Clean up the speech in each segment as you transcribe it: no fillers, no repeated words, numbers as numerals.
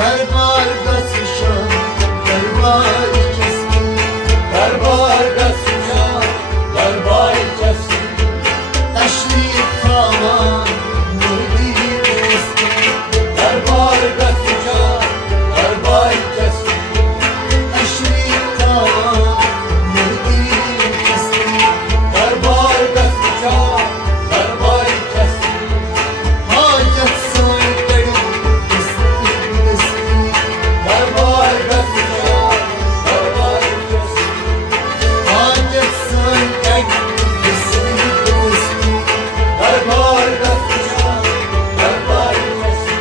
دربار گسوشان دربار کسی دربار گسوشان دربار کسی تشریف تاوان نوری رستی دربار گسوشان دربار کسی تشریف تاوان نوری رستی دربار گسوشان دربار کسی حاجت سوی کڑی دستی دستی دربار گسوشان دربار کسی حاجت سوی کڑی دستی دستی دربار گسوشان دربار کسی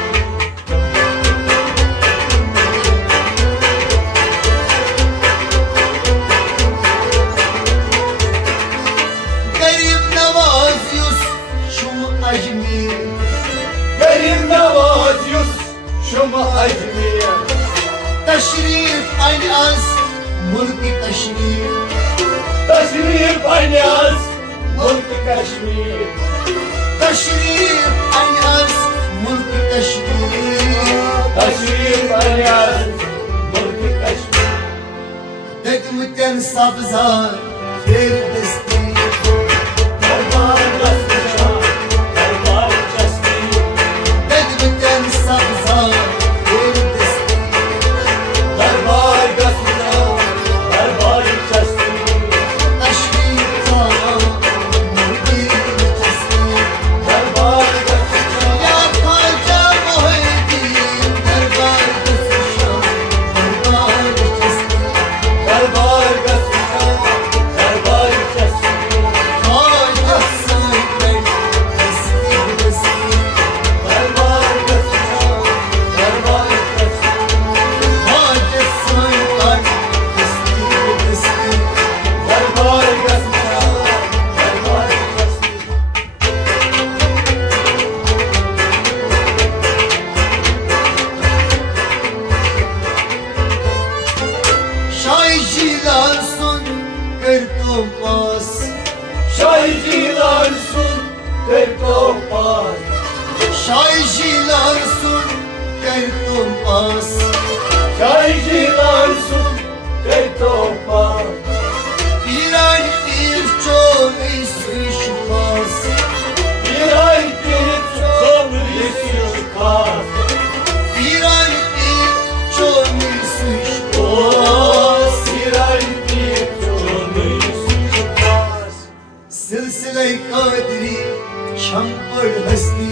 गरीब Nawaz use şum Ajmer Benim navazyus şumu acmiye तशरीफ अनियास मुल्क Kashmir Teşrif aynaz Mulk Kaşmir तशरीफ अनियास मुल्क Kashmir Teşrif aynaz Mulk Kaşmir दगमतन सब्जार फिर दस्ती Derbar Gazmışan Derbar Kaşmir दगमतन सब्जार फिर दस्ती Derbar Gazmışan Derbar Kaşmir तशरीफ तावान नूरी रस्ती Derbar Gazmışan या ख्वाजा मोहिद्दीन दरबार गसुशान दरबार कस्ती Derbar Gazmışan Derbar Kaşmir हाजत सई कड़ी दस्ती दस्ती Derbar Gazmışan Derbar Kaşmir हाजत सई कड़ी दस्ती दस्ती Derbar Gazmışan Derbar Kaşmir शाही जिलाल सुन कर तो पास Şahiciler sun tek topar शाही जिलाल सुन कर तो पास Şahiciler sun tek topar पीरान पीर चोरी सुश पास Bir ay bir son çıkar पीरान पीर चोरी सुश पास Bir ay bir son çıkar सिलसिले कादरी शम पर हस्ती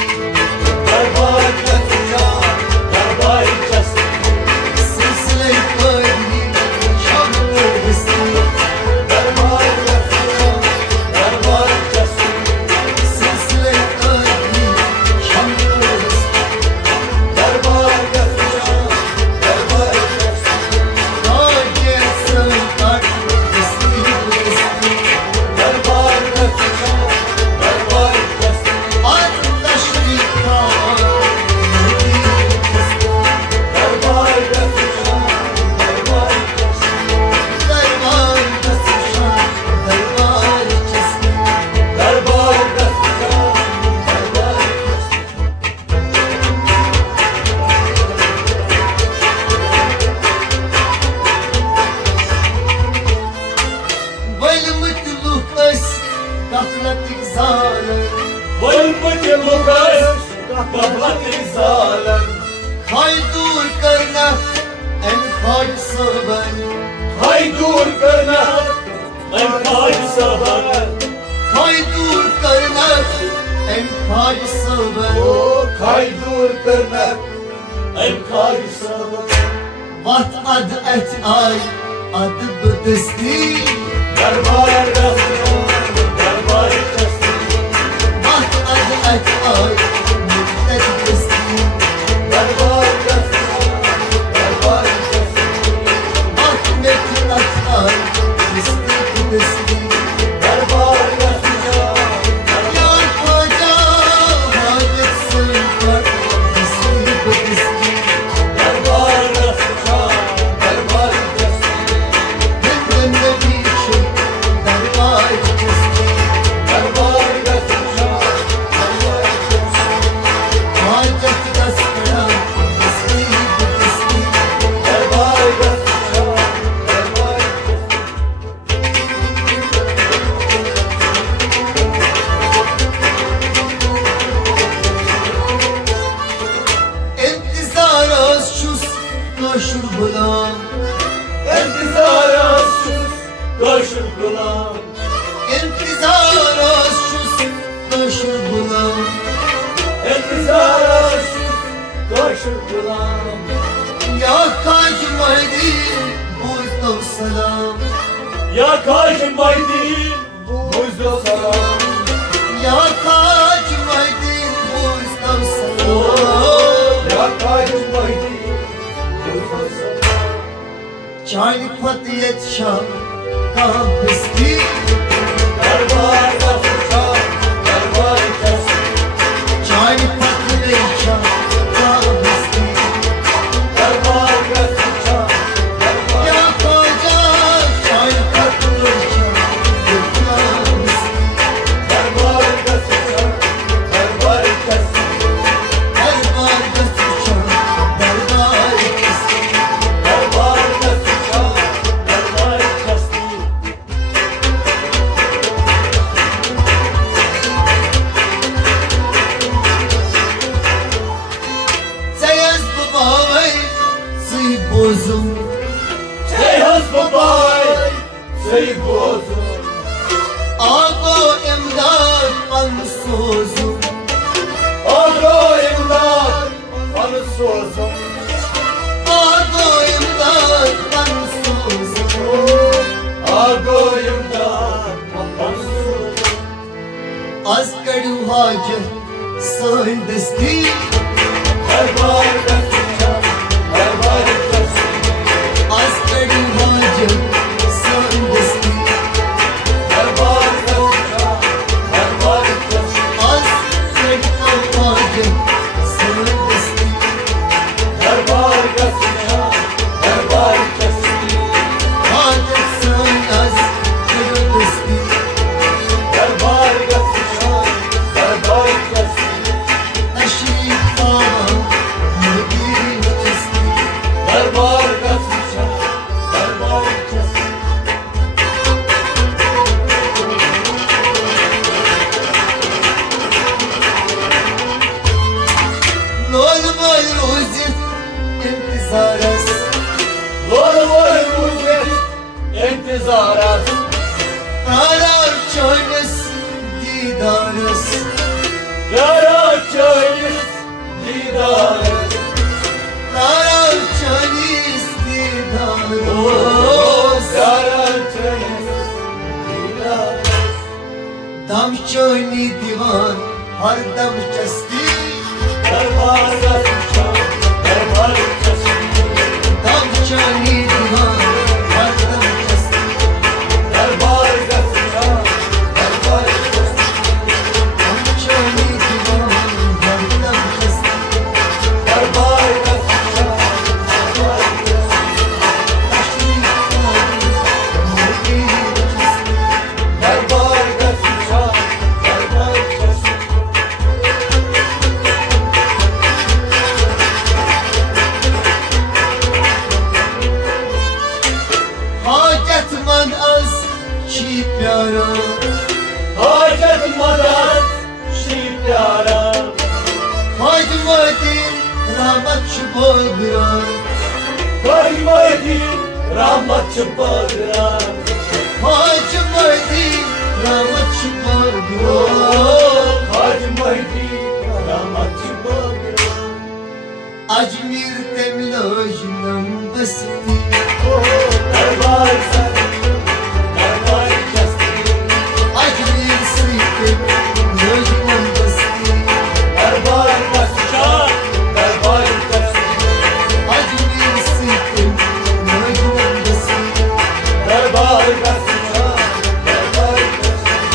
Derbar Gazmışan Derbar Kaşmir सिलसिले कादरी शम पर हस्ती Derbar Gazmışan Derbar Kaşmir सिलसिले कादरी शम पर हस्ती Derbar Gazmışan Derbar Kaşmir हाजत सई कड़ी दस्ती दस्ती Derbar Gazmışan Derbar Kaşmir तशरीफ तावान नूरी रस्ती Derbar Gazmışan Derbar Kaşmir दरबार गसुशान दरबार कस्ती Derbar Gazmışan Derbar Kaşmir والمطلوب أس غفلة زالن Vılmıcı Lukas Kapatı zalem खाई दूर करना en खाई सबन Haydur करना Enfal sabar खाई दूर करना en खाई सबन O kaydur करना Enfal sabar Vat ad et ay ad bdesti Derbar Gazmışan Derbar Kaşmir Vat ad et ay müddet bdesti Derbar Gazmışan Derbar Kaşmir Vat met et ay bdesti bdesti Derbar Gazmışan Ya Khaja hacet sın kar bdesti bdesti Derbar Gazmışan Derbar Kaşmir Gündemde bir şey derbar kesti Derbar Gazmışan Derbar Kaşmir ناشر بلام انتظار sus koşur kulağım انتظار شست ناشر بلام انتظار sus koşur kulağım یا کاج مهدی بوزد و سلام Ya kaçın baydin buzda salam یا کاج مهدی بوزد و سلام Ya kaçın baydin buzda salam چای پتیت شام کام بستی Darbar kasıca darbar kasıca چای پتیت شام کام بستی darbar kasıca darbar یا کجا چای پتیت شام کام بستی darbar kasıca darbar kasıca دربار دست شام دربار کسی darbar kasıca darbar kasıca سیاز بباوی سی بوزم Seyhaz babay sey bozum آقا امداد من سوزم Agro imdat kanı sozum آقا امداد من سوزم Agro imdat kanı sozum از کڑو حاجت سوین دستی Darbar kasıca darbar kasıca از کڑو حاجت سوین دستی darbar kasıca darbar kasıca از کڑو حاجت سوین دستی darbar kasıca darbar kasıca حاجت سوین از کڑو دستی darbar kasıca darbar kasıca تشریف آمد مدیر چستی darbar kasıca darbar kasıca لول مای روزی انتظار است Doğru var müzik intizara قرار چونس دیدار است Yara çayız didar قرار چونس دیدار است Yara çayız didar دم چونی دیوان هر دم چستی Darbar kasıca darbar kasıca دم چونی دیوان هر دم چستی Darbar kasıca darbar kasıca دم چونی دیوان هر دم چستی Darbar kasıca darbar kasıca تشریف آمد مدیر چستی Darbar kasıca darbar kasıca حاجت من از چی پیارا Hacet madat şibyara حاج مدیر رحمت شبا بران Kaymaydi rahmatçı badra حاج مدیر رحمت شبا بران Kaymaydi rahmatçı badra اجمیر تملاجنم بستی Darbar sarı darbar kesti اجمیر سیتم لجنم بستی Darbar kasıca darbar kesti اجمیر سیتم لجنم بستی Darbar kasıca darbar kesti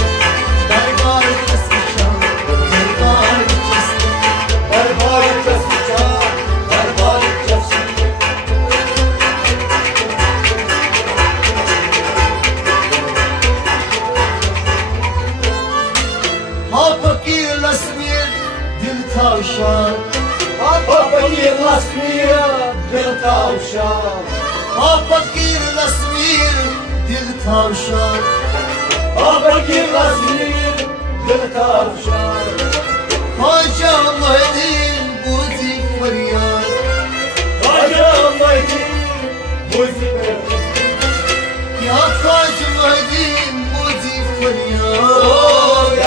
دربار کسیشم دربار چستی Darbar kasıca darbar kesti ها فقیر لسمیر دل تاشان Papa yılasmıyor dil tavşan ها فقیر لسمیر دل تاشان Papa yılasmıyor dil tavşan حاج مهدی بوزی فریاد Hacı Ahmet يا خاجم هديم موتي فرياد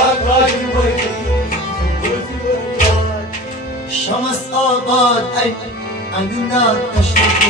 شمس آباد عيننا تشرق